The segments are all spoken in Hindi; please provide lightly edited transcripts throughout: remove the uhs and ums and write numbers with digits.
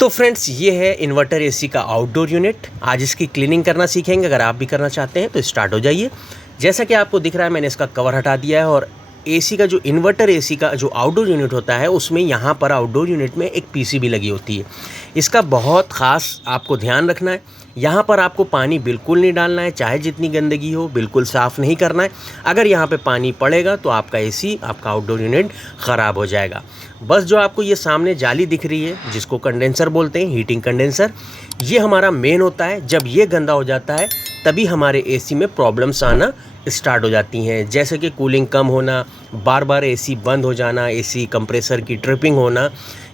तो फ्रेंड्स ये है इन्वर्टर एसी का आउटडोर यूनिट। आज इसकी क्लीनिंग करना सीखेंगे। अगर आप भी करना चाहते हैं तो स्टार्ट हो जाइए। जैसा कि आपको दिख रहा है मैंने इसका कवर हटा दिया है और एसी का जो इन्वर्टर एसी का जो आउटडोर यूनिट होता है उसमें यहाँ पर आउटडोर यूनिट में एक पीसीबी लगी होती है। इसका बहुत ख़ास आपको ध्यान रखना है। यहाँ पर आपको पानी बिल्कुल नहीं डालना है, चाहे जितनी गंदगी हो बिल्कुल साफ़ नहीं करना है। अगर यहाँ पे पानी पड़ेगा तो आपका एसी, आपका आउटडोर यूनिट ख़राब हो जाएगा। बस जो आपको ये सामने जाली दिख रही है जिसको कंडेंसर बोलते हैं, हीटिंग कंडेंसर, ये हमारा मेन होता है। जब ये गंदा हो जाता है तभी हमारे एसी में प्रॉब्लम्स आना स्टार्ट हो जाती हैं, जैसे कि कूलिंग कम होना, बार बार एसी बंद हो जाना, एसी कंप्रेसर की ट्रिपिंग होना।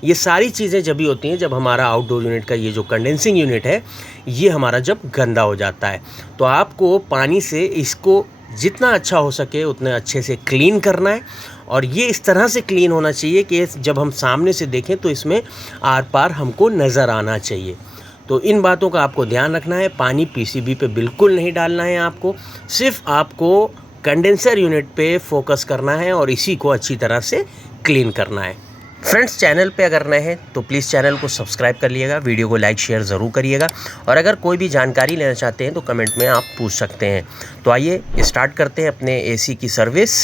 ये सारी चीज़ें जब भी होती हैं जब हमारा आउटडोर यूनिट का ये जो कंडेंसिंग यूनिट है ये हमारा जब गंदा हो जाता है। तो आपको पानी से इसको जितना अच्छा हो सके उतने अच्छे से क्लीन करना है और ये इस तरह से क्लीन होना चाहिए कि जब हम सामने से देखें तो इसमें आर पार हमको नज़र आना चाहिए। तो इन बातों का आपको ध्यान रखना है। पानी पीसीबी पे बिल्कुल नहीं डालना है आपको, सिर्फ आपको कंडेंसर यूनिट पे फोकस करना है और इसी को अच्छी तरह से क्लीन करना है। फ्रेंड्स, चैनल पे अगर नए हैं तो प्लीज़ चैनल को सब्सक्राइब कर लिएगा, वीडियो को लाइक शेयर ज़रूर करिएगा और अगर कोई भी जानकारी लेना चाहते हैं तो कमेंट में आप पूछ सकते हैं। तो आइए स्टार्ट करते हैं अपने एसी की सर्विस।